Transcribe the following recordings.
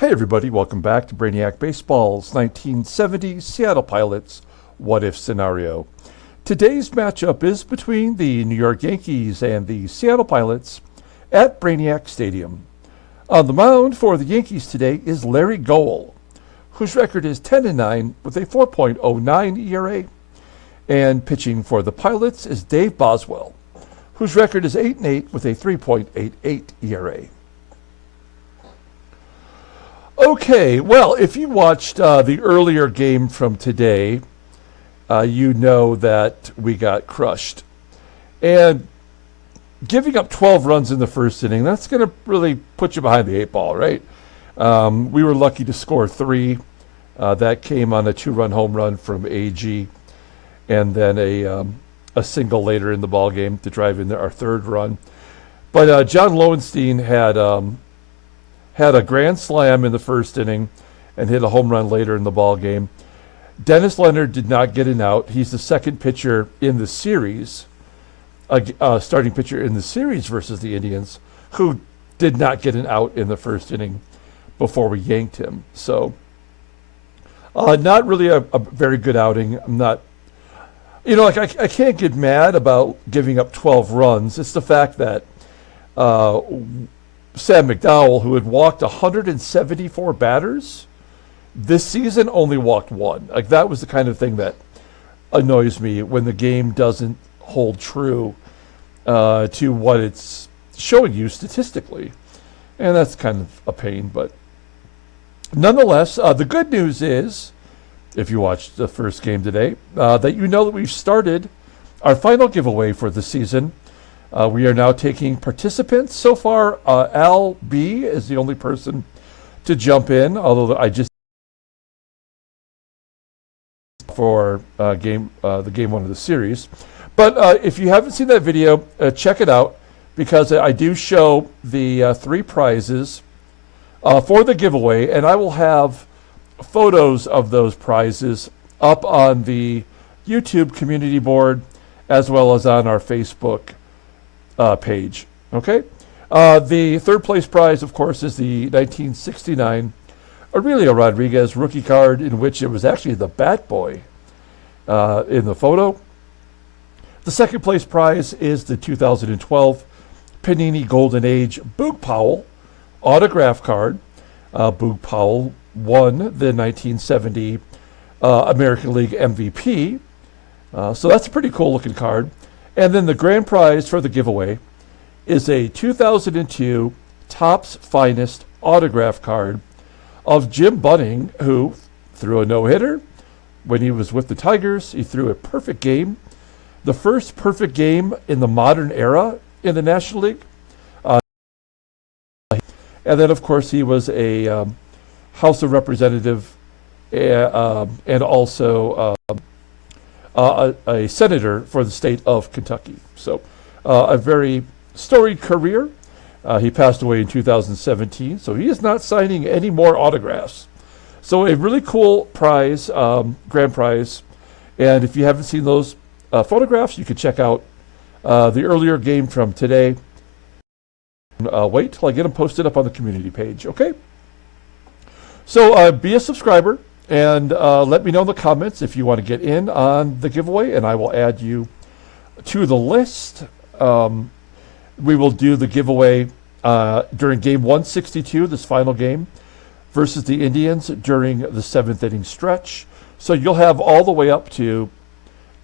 Hey everybody, welcome back to Brainiac Baseball's 1970 Seattle Pilots What If Scenario. Today's matchup is between the New York Yankees and the Seattle Pilots at Brainiac Stadium. On the mound for the Yankees today is Larry Gowell, whose record is 10-9 with a 4.09 ERA. And pitching for the Pilots is Dave Boswell, whose record is 8-8 with a 3.88 ERA. Okay, well, if you watched the earlier game from today, you know that we got crushed. And giving up 12 runs in the first inning, that's going to really put you behind the eight ball, right? We were lucky to score 3. That came on a 2-run home run from AGEE, and then a single later in the ball game to drive in our 3rd run. But John Lowenstein had a grand slam in the first inning and hit a home run later in the ball game. Dennis Leonard did not get an out. He's the second pitcher in the series, starting pitcher in the series versus the Indians, who did not get an out in the first inning before we yanked him. So not really a very good outing. I'm not, I can't get mad about giving up 12 runs. It's the fact that Sam McDowell, who had walked 174 batters this season, only walked 1. Like, that was the kind of thing that annoys me when the game doesn't hold true to what it's showing you statistically. And that's kind of a pain. But nonetheless, the good news is, if you watched the first game today, that you know that we've started our final giveaway for the season. We are now taking participants. So far, Al B is the only person to jump in, although I just for the game 1 of the series. But if you haven't seen that video, check it out, because I do show the 3 prizes for the giveaway, and I will have photos of those prizes up on the YouTube community board as well as on our Facebook page. Okay, the 3rd place prize, of course, is the 1969 Aurelio Rodriguez rookie card, in which it was actually the Bat Boy in the photo. The 2nd place prize is the 2012 Panini Golden Age Boog Powell autograph card. Boog Powell won the 1970 American League MVP, so that's a pretty cool looking card. And then the grand prize for the giveaway is a 2002 Topps Finest autograph card of Jim Bunning, who threw a no-hitter when he was with the Tigers. He threw a perfect game, the first perfect game in the modern era in the National League. And then, of course, he was a House of Representative and also a senator for the state of Kentucky. So a very storied career. He passed away in 2017, so he is not signing any more autographs. So a really cool prize, grand prize. And if you haven't seen those photographs, you can check out the earlier game from today. Wait till I get them posted up on the community page, okay? So be a subscriber. And let me know in the comments if you want to get in on the giveaway, and I will add you to the list. We will do the giveaway during game 162, this final game, versus the Indians during the 7th inning stretch. So you'll have all the way up to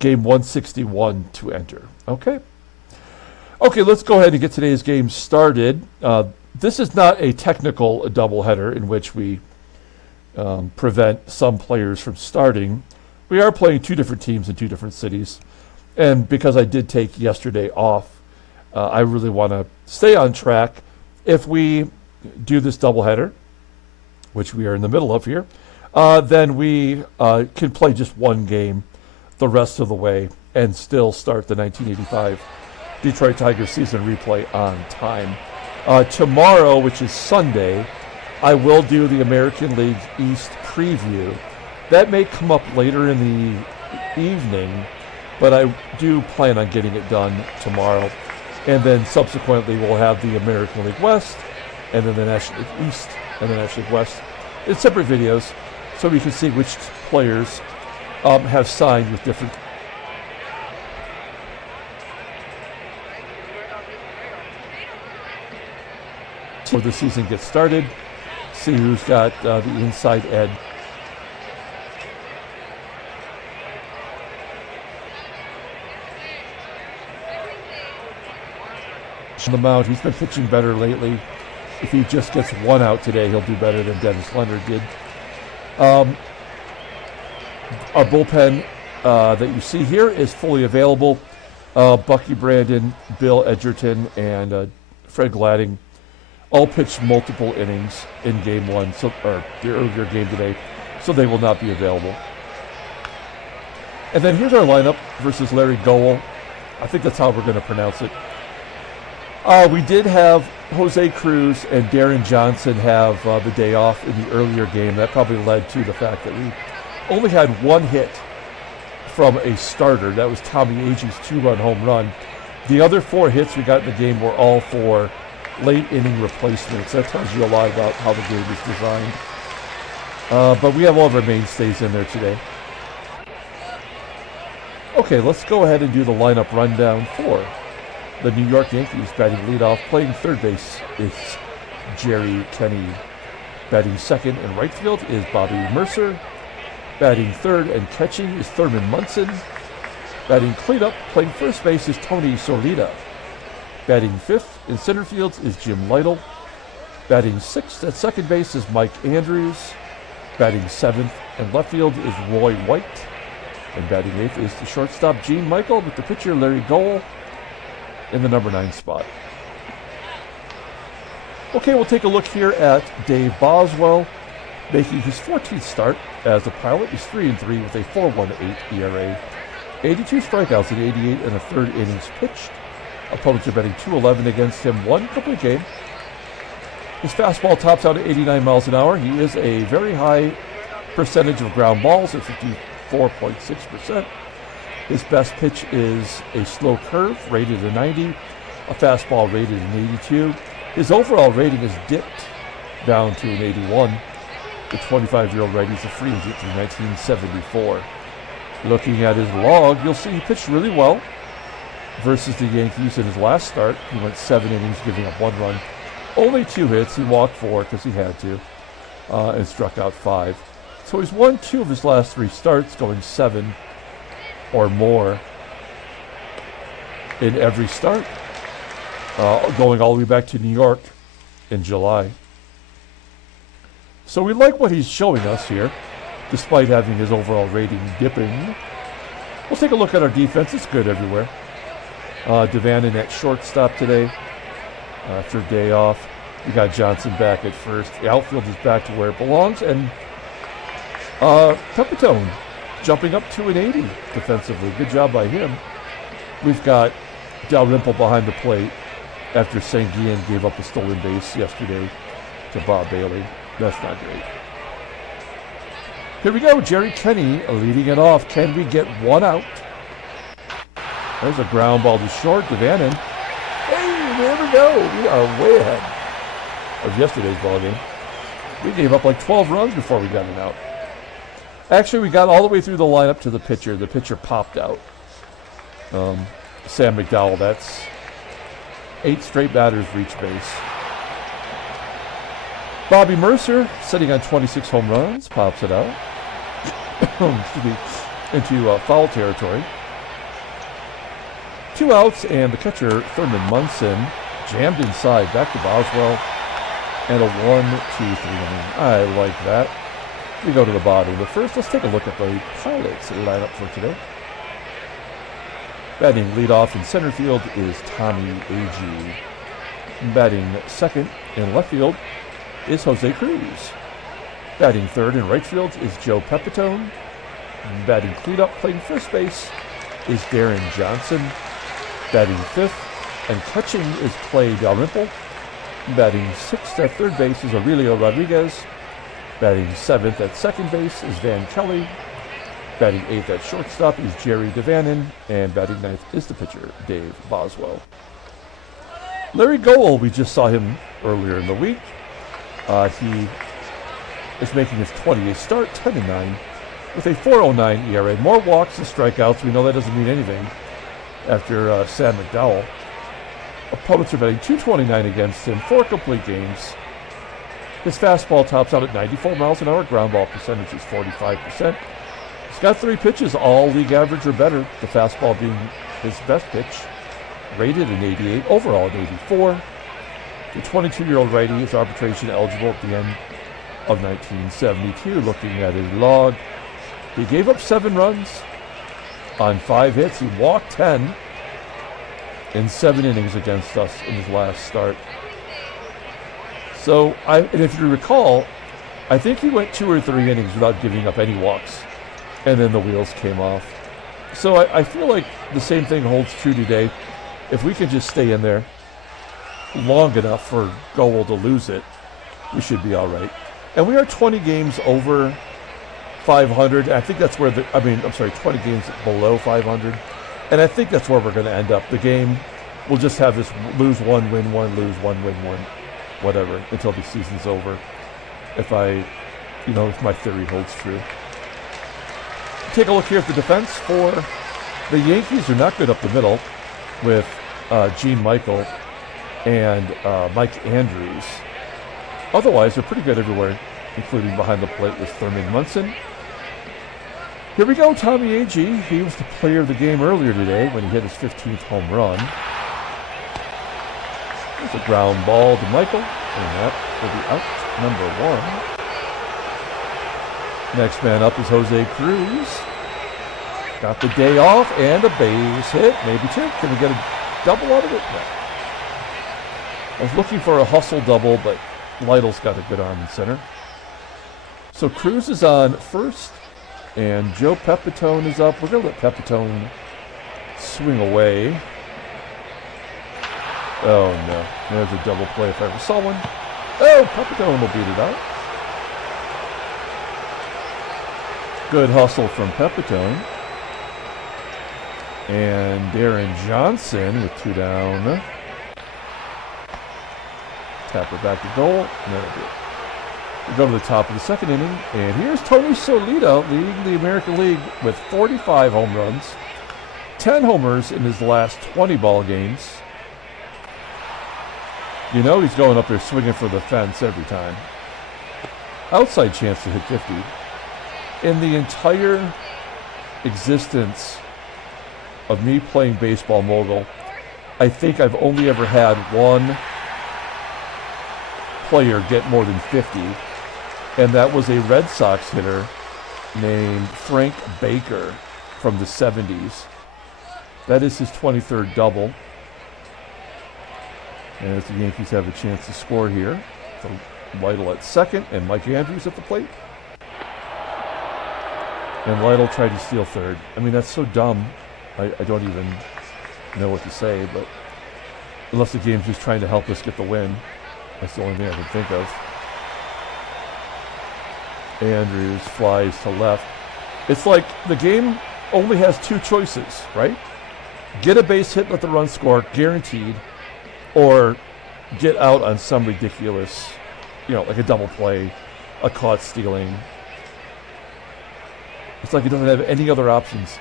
game 161 to enter. Okay? Okay, let's go ahead and get today's game started. This is not a technical doubleheader in which we prevent some players from starting. We are playing 2 different teams in 2 different cities. And because I did take yesterday off, I really want to stay on track. If we do this doubleheader, which we are in the middle of here, then we can play just 1 game the rest of the way and still start the 1985 Detroit Tigers season replay on time. Tomorrow, which is Sunday, I will do the American League East preview. That may come up later in the evening, but I do plan on getting it done tomorrow. And then subsequently we'll have the American League West and then the National League East and then actually west in separate videos, so we can see which players have signed with different. Before the season gets started, see who's got the inside edge. On the mound, he's been pitching better lately. If he just gets one out today, he'll do better than Dennis Leonard did. Our bullpen that you see here is fully available. Bucky Brandon, Bill Edgerton, and Fred Gladding all pitched multiple innings in game one, or the earlier game today, so they will not be available. And then here's our lineup versus Larry Gowell. I think that's how we're going to pronounce it. We did have Jose Cruz and Deron Johnson have the day off in the earlier game. That probably led to the fact that we only had one hit from a starter. That was Tommie AGEE's 2-run home run. The other 4 hits we got in the game were all for late inning replacements. That tells you a lot about how the game is designed. But we have all of our mainstays in there today. Okay, let's go ahead and do the lineup rundown for the New York Yankees. Batting leadoff, playing third base is Jerry KENNEY. Batting second and right field is Bobby MURCER. Batting third and catching is Thurman MUNSON. Batting cleanup, playing first base is Tony SOLAITA. Batting fifth in center field is Jim LYTTLE. Batting sixth at second base is Mike Andrews. Batting seventh in left field is Roy White. And batting eighth is the shortstop Gene Michael, with the pitcher Larry Gowell in the number 9 spot. Okay, we'll take a look here at Dave Boswell, making his 14th start as a Pilot. He's 3-3 with a 4.18 ERA, 82 strikeouts in 88 and a third innings pitched. Opponents are betting $2.11 against him, one complete game. His fastball tops out at 89 miles an hour. He is a very high percentage of ground balls at 54.6%. His best pitch is a slow curve, rated a 90, a fastball rated an 82. His overall rating is dipped down to an 81. The 25-year-old righty's a free agent through 1974. Looking at his log, you'll see he pitched really well versus the Yankees in his last start. He went 7 innings, giving up 1 run. Only 2 hits. He walked 4 because he had to, and struck out 5. So he's won 2 of his last 3 starts, going 7 or more in every start, going all the way back to New York in July. So we like what he's showing us here, despite having his overall rating dipping. We'll take a look at our defense. It's good everywhere. DaVANON at shortstop today after a day off. We got Johnson back at first. The outfield is back to where it belongs, and PEPITONE jumping up to an 80 defensively. Good job by him. We've got DALRYMPLE behind the plate after Sanguian gave up a stolen base yesterday to Bob Bailey. That's not great. Here we go. Jerry KENNEY leading it off. Can we get 1 out? There's a ground ball to short. DaVANON. Hey, there we go. We are way ahead of yesterday's ball game. We gave up like 12 runs before we got an out. Actually, we got all the way through the lineup to the pitcher. The pitcher popped out. Sam McDowell, that's 8 straight batters reach base. Bobby MURCER, sitting on 26 home runs, pops it out. Excuse me, into foul territory. 2 outs, and the catcher, Thurman MUNSON, jammed inside, back to Boswell, and a 1-2-3 inning. I like that. We go to the bottom of the first. Let's take a look at the Pilots lineup for today. Batting leadoff in center field is Tommie AGEE. Batting second in left field is Jose Cruz. Batting third in right field is Joe PEPITONE. Batting cleanup, playing first base, is Deron Johnson. Batting fifth and catching is Clay DALRYMPLE. Batting sixth at third base is Aurelio Rodriguez. Batting seventh at second base is Van Kelly. Batting eighth at shortstop is Jerry DaVANON. And batting ninth is the pitcher, Dave Boswell. Larry Gowell, we just saw him earlier in the week. He is making his 28th start, 10-9, with a 4.09 ERA. More walks than strikeouts. We know that doesn't mean anything after Sam McDowell. Opponents are betting 229 against him, 4 complete games. His fastball tops out at 94 miles an hour. Ground ball percentage is 45%. He's got 3 pitches, all league average or better. The fastball being his best pitch. Rated an 88, overall an 84. The 22-year-old righty is arbitration eligible at the end of 1972. Looking at his log, he gave up 7 runs on 5 hits. He walked 10 in 7 innings against us in his last start. So, and if you recall, I think he went 2 or 3 innings without giving up any walks, and then the wheels came off. So I feel like the same thing holds true today. If we can just stay in there long enough for Gowell to lose it, we should be all right. And we are 20 games over 500. I think that's where 20 games below 500. And I think that's where we're going to end up. The game will just have this lose 1, win 1, lose 1, win 1, whatever, until the season's over. If my theory holds true. Take a look here at the defense for the Yankees. They're not good up the middle with Gene Michael and Mike Andrews. Otherwise, they're pretty good everywhere, including behind the plate with Thurman MUNSON. Here we go, Tommie AGEE. He was the player of the game earlier today when he hit his 15th home run. There's a ground ball to Michael, and that will be out, number 1. Next man up is Jose CRUZ. Got the day off and a base hit, maybe 2. Can we get a double out of it? No. I was looking for a hustle double, but LYTTLE's got a good arm in center. So CRUZ is on first, and Joe PEPITONE is up. We're going to let PEPITONE swing away. Oh, no. There's a double play if I ever saw one. Oh, PEPITONE will beat it out. Good hustle from PEPITONE. And Deron Johnson with 2 down. Tapper back to goal. That'll do it. We go to the top of the 2nd inning, and here's Tony SOLAITA leading the American League with 45 home runs, 10 homers in his last 20 ball games. You know he's going up there swinging for the fence every time. Outside chance to hit 50. In the entire existence of me playing baseball mogul, I think I've only ever had one player get more than 50, and that was a Red Sox hitter named Frank Baker from the 70s. That is his 23rd double. And as the Yankees have a chance to score here, so LYTTLE at second and Mike Andrews at the plate. And LYTTLE tried to steal third. I mean, that's so dumb. I don't even know what to say, but unless the game's just trying to help us get the win. That's the only thing I can think of. Andrews flies to left. It's like the game only has 2 choices, right? Get a base hit, let the run score, guaranteed, or get out on some ridiculous, like a double play, a caught stealing. It's like it doesn't have any other options.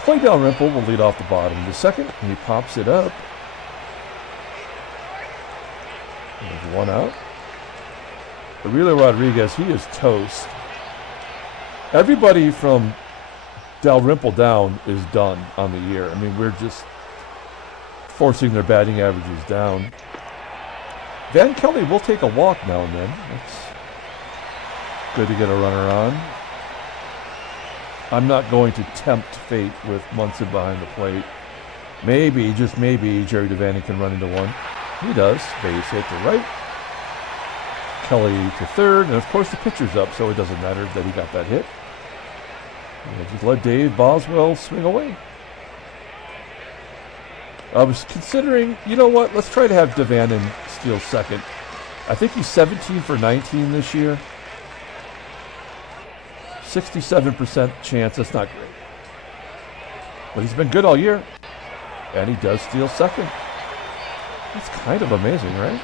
Play DALRYMPLE will lead off the bottom of the 2nd, and he pops it up. There's 1 out. Aurelio Rodriguez, he is toast. Everybody from DALRYMPLE down is done on the year. I mean, we're just forcing their batting averages down. Van Kelly will take a walk now and then. It's good to get a runner on. I'm not going to tempt fate with Munson behind the plate. Maybe, just maybe, Jerry DaVANON can run into one. He does. Base hit to right. Kelly to third. And, of course, the pitcher's up, so it doesn't matter that he got that hit. And just let Dave Boswell swing away. I was considering, you know what? Let's try to have DaVANON steal second. I think he's 17 for 19 this year. 67% chance. That's not great. But he's been good all year. And he does steal second. That's kind of amazing, right?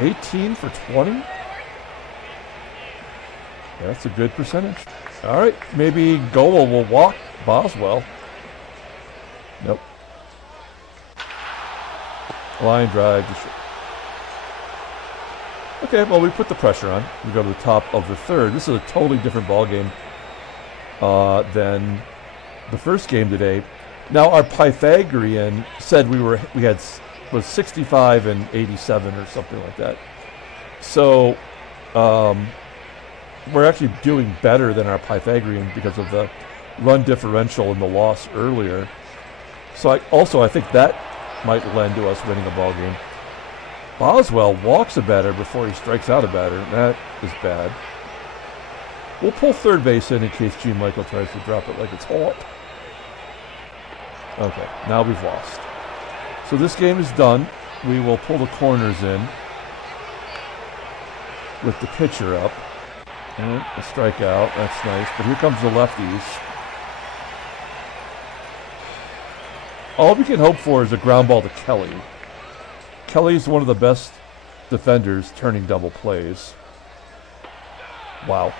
18 for 20? That's a good percentage. All right, maybe Gowell will walk Boswell. Nope. Line drive. Okay, well, we put the pressure on. We go to the top of the third. This is a totally different ball game than the first game today. Now, our Pythagorean said was 65 and 87 or something like that. So, we're actually doing better than our Pythagorean because of the run differential and the loss earlier. So I think that might lend to us winning a ball game. Boswell walks a batter before he strikes out a batter. That is bad. We'll pull third base in case G. Michael tries to drop it like it's hot. Okay, now we've lost. So this game is done. We will pull the corners in with the pitcher up. And a strikeout. That's nice. But here comes the lefties. All we can hope for is a ground ball to Kelly. Kelly's one of the best defenders turning double plays. Wow.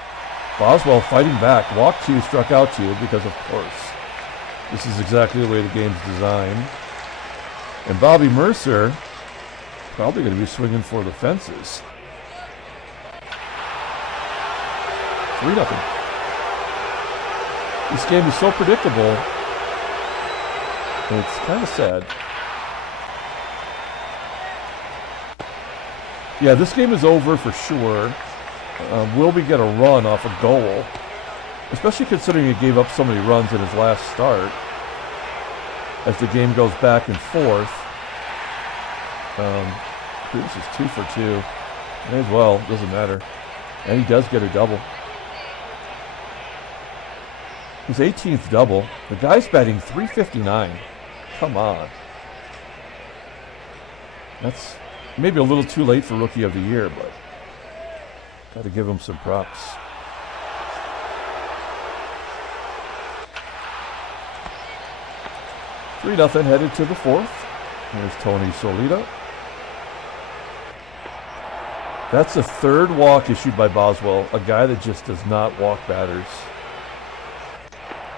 Boswell fighting back. Walked 2, struck out 2 because, of course, this is exactly the way the game's designed. And Bobby Murcer probably going to be swinging for the fences. 3-0. This game is so predictable. It's kind of sad. Yeah, this game is over for sure. Will we get a run off a goal? Especially considering he gave up so many runs in his last start. As the game goes back and forth. Cruz is 2 for 2. May as well, doesn't matter. And he does get a double. His 18th double. The guy's batting .359. Come on. That's maybe a little too late for Rookie of the Year, but got to give him some props. Three nothing headed to the fourth. Here's Tony Solita. That's the third walk issued by Boswell, a guy that just does not walk batters.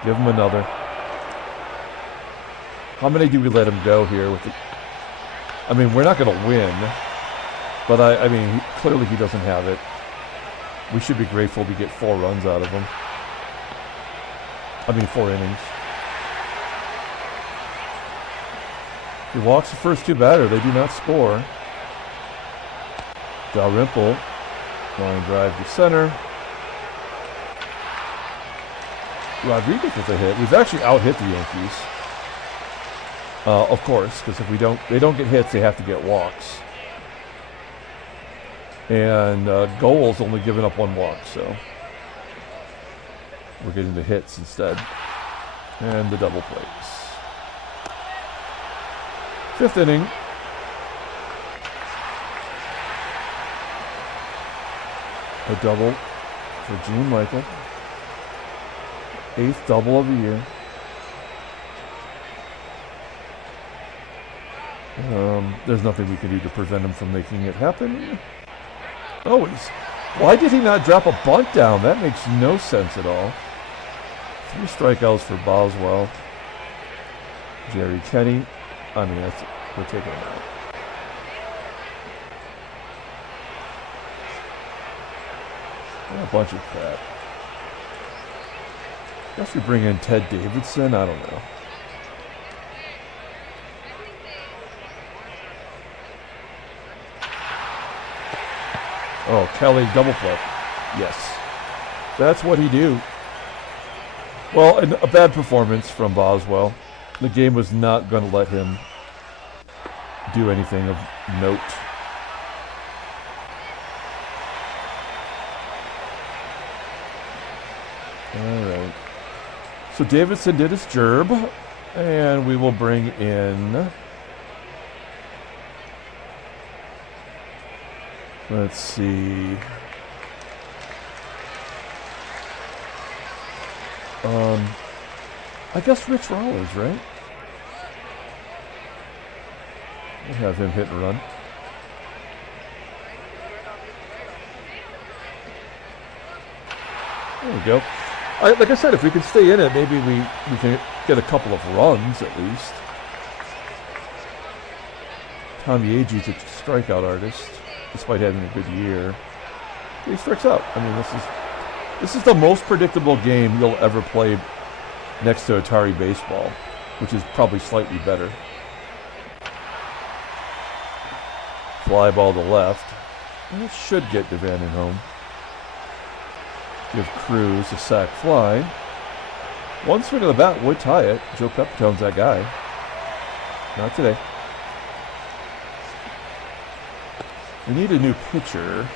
Give him another. How many do we let him go here with the... I mean, we're not going to win, but I mean, clearly he doesn't have it. We should be grateful to get 4 runs out of him. I mean, 4 innings. He walks the first 2 batter. They do not score. DALRYMPLE, line drive to center. Rodriguez with a hit. We've actually out-hit the Yankees. Of course, because if they don't get hits, they have to get walks. And Gowell's only given up 1 walk, so we're getting the hits instead. And the double plays. 5th inning. A double for Gene Michael. 8th double of the year. There's nothing we can do to prevent him from making it happen. Oh, why did he not drop a bunt down? That makes no sense at all. 3 strikeouts for Boswell. Jerry Kenney. I mean, we're taking him out. A bunch of crap. Guess we bring in Ted Davidson. I don't know. Oh, Kelly double play. Yes. That's what he do. Well, a bad performance from Boswell. The game was not going to let him do anything of note. All right. So Davidson did his gerb, and we will bring in... Let's see. I guess Rich Rollins, right? We'll have him hit and run. There we go. Like I said, if we can stay in it, maybe we can get a couple of runs at least. Tommie AGEE's a strikeout artist, despite having a good year. He strikes out. I mean, this is the most predictable game you'll ever play next to Atari Baseball, which is probably slightly better. Fly ball to left. And it should get DaVANON home. Give CRUZ a sac fly. One swing of the bat would tie it. Joe Pepitone's that guy. Not today. We need a new pitcher.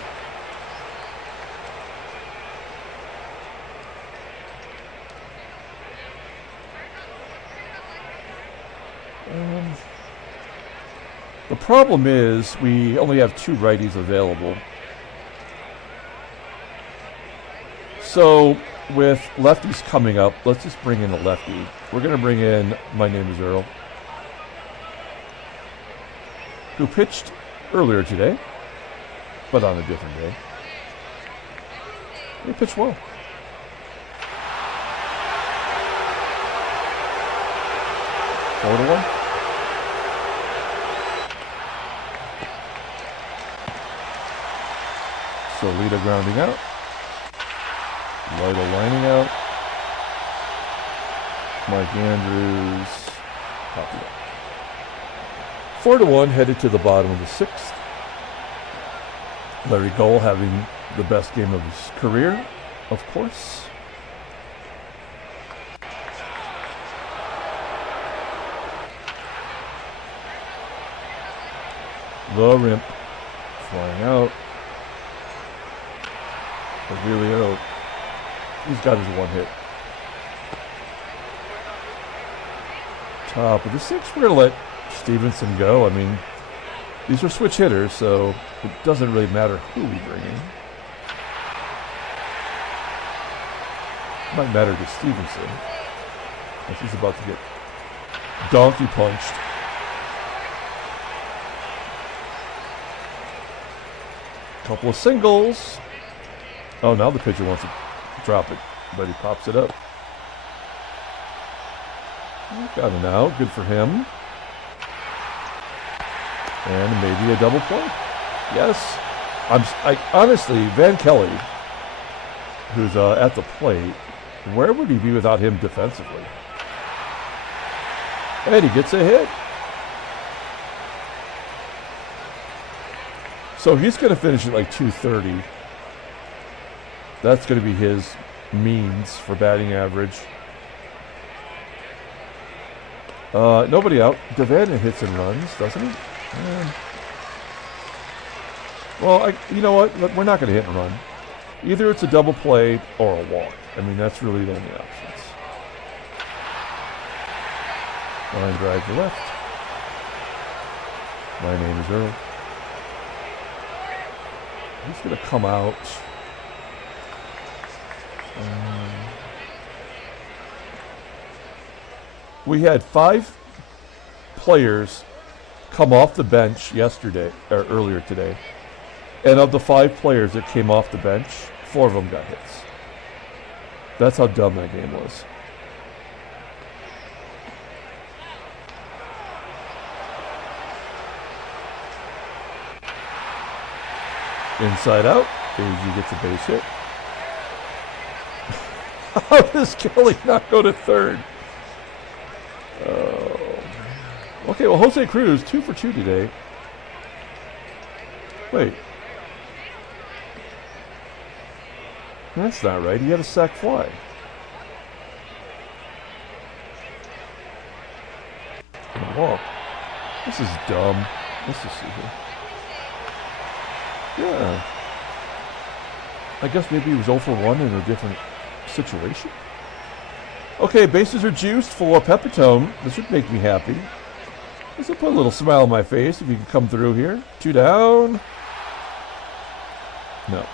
The problem is we only have 2 righties available. So with lefties coming up, let's just bring in a lefty. We're going to bring in My Name is Earl, who pitched earlier today, but on a different day. He pitched well. Four to 1. SOLAITA grounding out. LYTTLE lining out. Mike Andrews popping up. 4 to 1, headed to the bottom of the 6th. Larry Gowell having the best game of his career, of course. The rimp flying out. Aurelio, he's got his 1 hit. Top of the 6th, we're going to let Stevenson go. I mean, these are switch hitters, so it doesn't really matter who we bring in. It might matter to Stevenson, as he's about to get donkey punched. Couple of singles. Oh, now the pitcher wants to drop it, but he pops it up. Got an out. Good for him. And maybe a double play. Yes. I honestly, Van Kelly, who's at the plate, where would he be without him defensively? And he gets a hit. So he's going to finish at like 230. That's going to be his means for batting average. Nobody out. DaVANON hits and runs, doesn't he? Well, you know what? We're not going to hit and run. Either it's a double play or a walk. I mean, that's really the only options. Line drive to left. My Name is Earl. He's going to come out. We had 5 players come off the bench yesterday, or earlier today. And of the 5 players that came off the bench, 4 of them got hits. That's how dumb that game was. Inside out, AGEE gets a base hit. How does Kelly not go to third? Okay, well, Jose Cruz, 2 for 2 today. Wait. That's not right. He had a sac fly. Walk. This is dumb. Let's just see here. Yeah. I guess maybe he was 0 for 1 in a different situation. Okay, bases are juiced for PEPITONE. This would make me happy. This will put a little smile on my face if you can come through here. 2 down. No.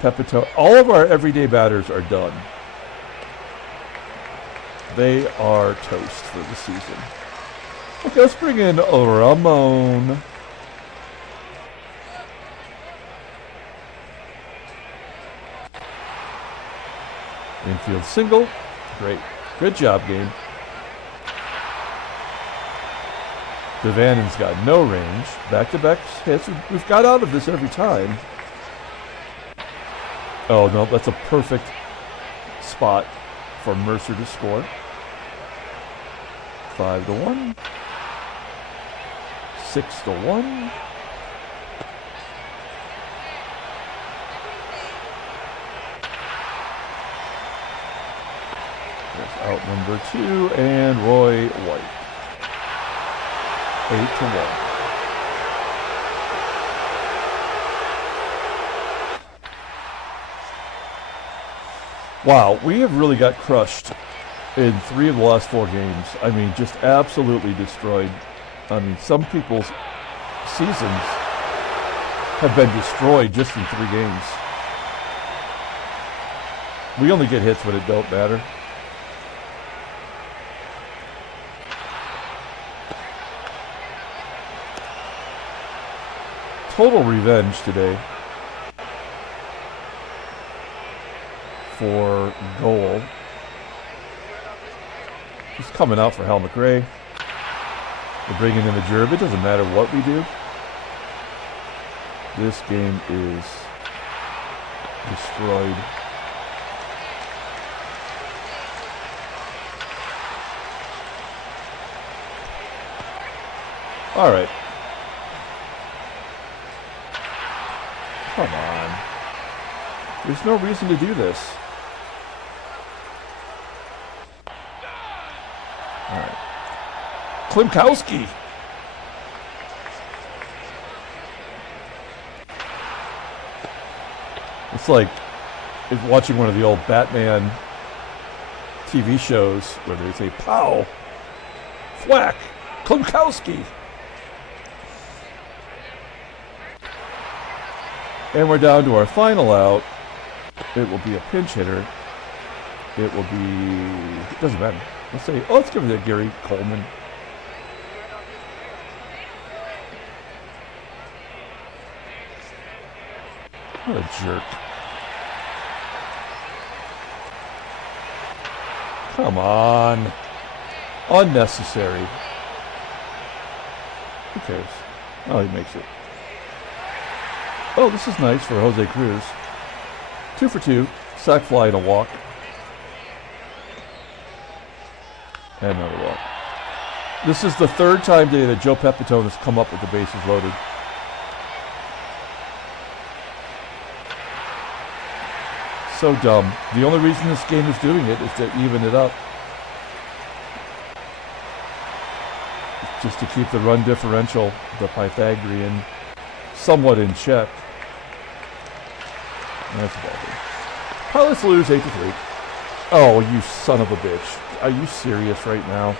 PEPITONE. All of our everyday batters are done. They are toast for the season. Okay, let's bring in Ramon. Infield single. Great. Good job, game. DaVANON's got no range. Back-to-back hits. We've got out of this every time. Oh, no, that's a perfect spot for Mercer to score. 5-1. 6-1. There's out number 2, and Roy White. 8-1. Wow, we have really got crushed in 3 of the last 4 games. I mean, just absolutely destroyed. I mean, some people's seasons have been destroyed just in 3 games. We only get hits when it don't matter. Total revenge today for Gowell. He's coming out for Hal McRae. We're bringing in the Gerb. It doesn't matter what we do. This game is destroyed. All right. Come on. There's no reason to do this. All right. Klimkowski. It's like watching one of the old Batman TV shows where they say, pow, thwack, Klimkowski. And we're down to our final out. It will be a pinch hitter. It will be, it doesn't matter. Let's say, let's give it to Gary Coleman. What a jerk. Come on. Unnecessary. Who cares? Oh, he makes it. Oh, this is nice for Jose Cruz. 2 for 2. Sac fly and a walk. And another walk. This is the 3rd time today that Joe Pepitone has come up with the bases loaded. So dumb. The only reason this game is doing it is to even it up. Just to keep the run differential, the Pythagorean, somewhat in check. That's bad. Pilots lose 8-3. Oh, you son of a bitch. Are you serious right now?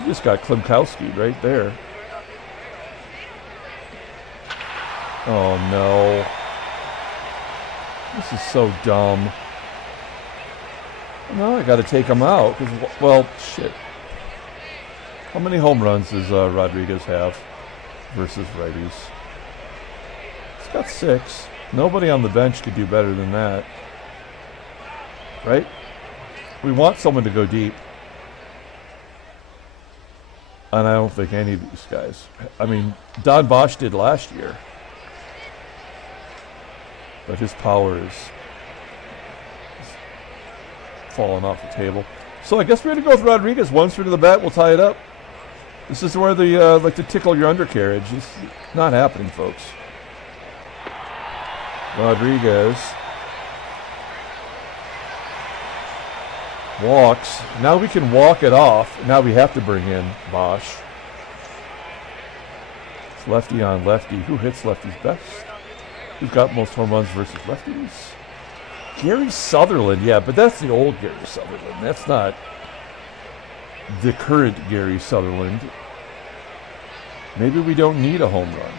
You just got Klimkowski right there. Oh, no. This is so dumb. No, I got to take him out. Well, shit. How many home runs does Rodriguez have versus righties? He's got 6. Nobody on the bench could do better than that. Right? We want someone to go deep. And I don't think any of these guys. I mean, Don Bosch did last year. But his power is falling off the table. So I guess we're going to go with Rodriguez. 1 swing to the bat, we'll tie it up. This is where they like to tickle your undercarriage. It's not happening, folks. Rodriguez walks. Now we can walk it off. Now we have to bring in Bosch. It's lefty on lefty. Who hits lefties best? Who's got most home runs versus lefties? Gary Sutherland, yeah, but that's the old Gary Sutherland. That's not the current Gary Sutherland. Maybe we don't need a home run.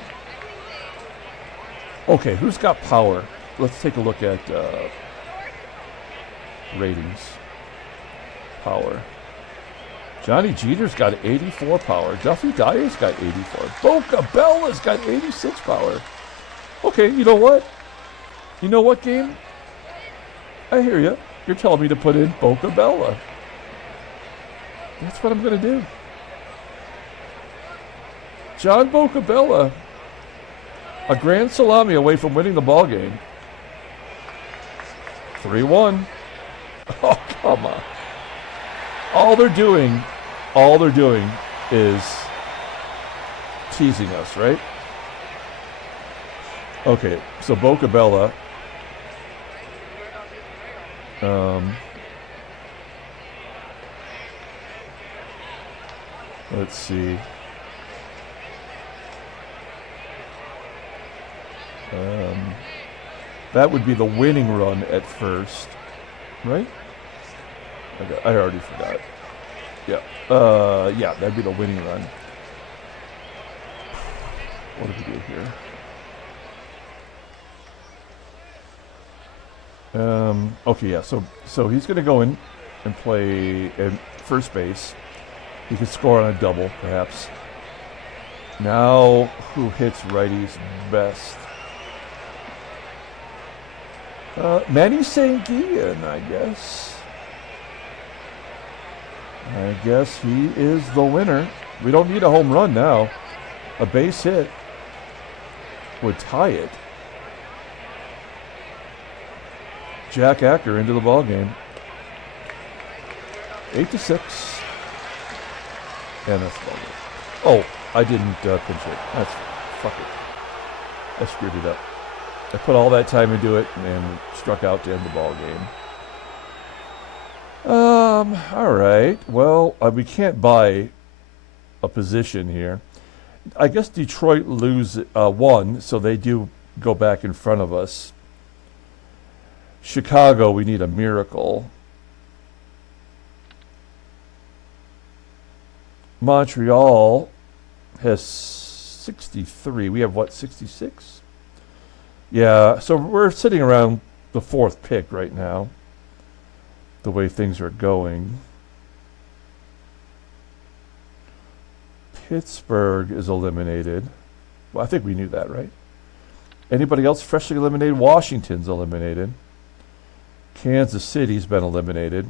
Okay, who's got power? Let's take a look at ratings. Power. Johnny Jeter's got 84 power. Duffy Dyer's got 84. Boca Bella's got 86 power. Okay, you know what? You know what game? I hear you. You're telling me to put in Boca Bella. That's what I'm going to do. John Bocabella, a grand salami away from winning the ball game. 3-1. Oh, come on. All they're doing is teasing us, right? Okay, so Bocabella. Let's see. That would be the winning run at first, right? I already forgot. Yeah. Yeah, that'd be the winning run. What do we do here? Okay, yeah. So he's going to go in and play at first base. He could score on a double, perhaps. Now, who hits righties best? Manny St. Gian, I guess. I guess he is the winner. We don't need a home run now. A base hit would tie it. Jack Acker into the ball game. 8-6. And that's ball game. Oh, I didn't pinch it. That's fuck it. I screwed it up. I put all that time into it and struck out to end the ball game. All right. Well, we can't buy a position here. I guess Detroit won, so they do go back in front of us. Chicago, we need a miracle. Montreal has 63. We have what, 66? Yeah, so we're sitting around the fourth pick right now, the way things are going. Pittsburgh is eliminated. Well, I think we knew that, right? Anybody else freshly eliminated? Washington's eliminated. Kansas City's been eliminated.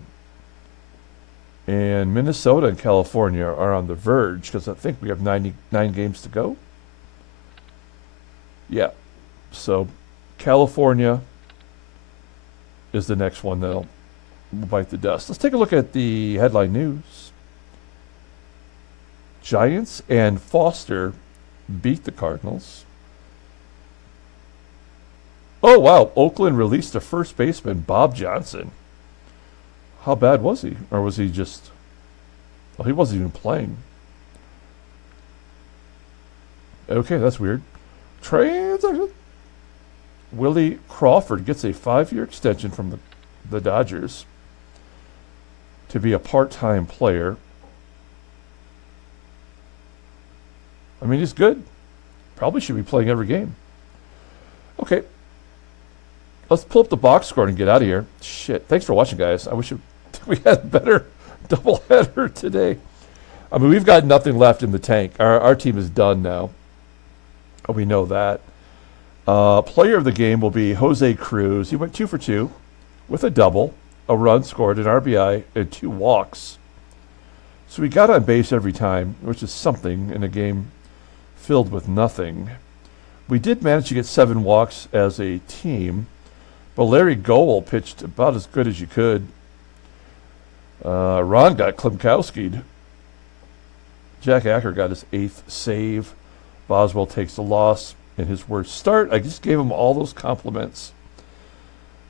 And Minnesota and California are on the verge because I think we have 99 games to go. Yeah. So California is the next one that'll bite the dust. Let's take a look at the headline news. Giants and Foster beat the Cardinals. Oh, wow. Oakland released a first baseman, Bob Johnson. How bad was he? Or was he just... Well, he wasn't even playing. Okay, that's weird. Transaction. Willie Crawford gets a 5-year extension from the Dodgers to be a part-time player. I mean, he's good. Probably should be playing every game. Okay. Let's pull up the box score and get out of here. Shit. Thanks for watching, guys. I wish we had a better doubleheader today. I mean, we've got nothing left in the tank. Our team is done now. We know that. Player of the game will be Jose Cruz. He went 2 for 2 with a double, a run scored, an RBI, and 2 walks. So we got on base every time, which is something in a game filled with nothing. We did manage to get 7 walks as a team, but Larry Gowell pitched about as good as you could. Ron got Klimkowski'd. Jack Acker got his 8th save. Boswell takes the loss in his worst start. I just gave him all those compliments.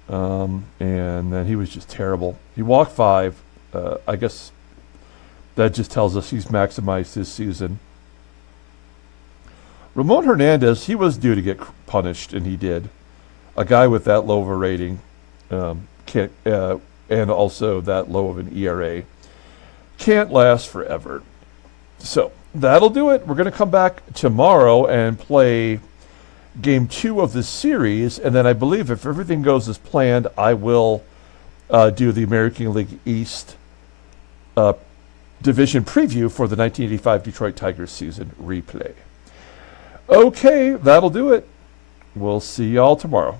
And then he was just terrible. He walked 5. I guess that just tells us he's maximized his season. Ramon Hernandez, he was due to get punished, and he did. A guy with that low of a rating and also that low of an ERA can't last forever. So that'll do it. We're going to come back tomorrow and play game 2 of this series, and then I believe if everything goes as planned, I will do the American League East division preview for the 1985 Detroit Tigers season replay. Okay, that'll do it. We'll see y'all tomorrow.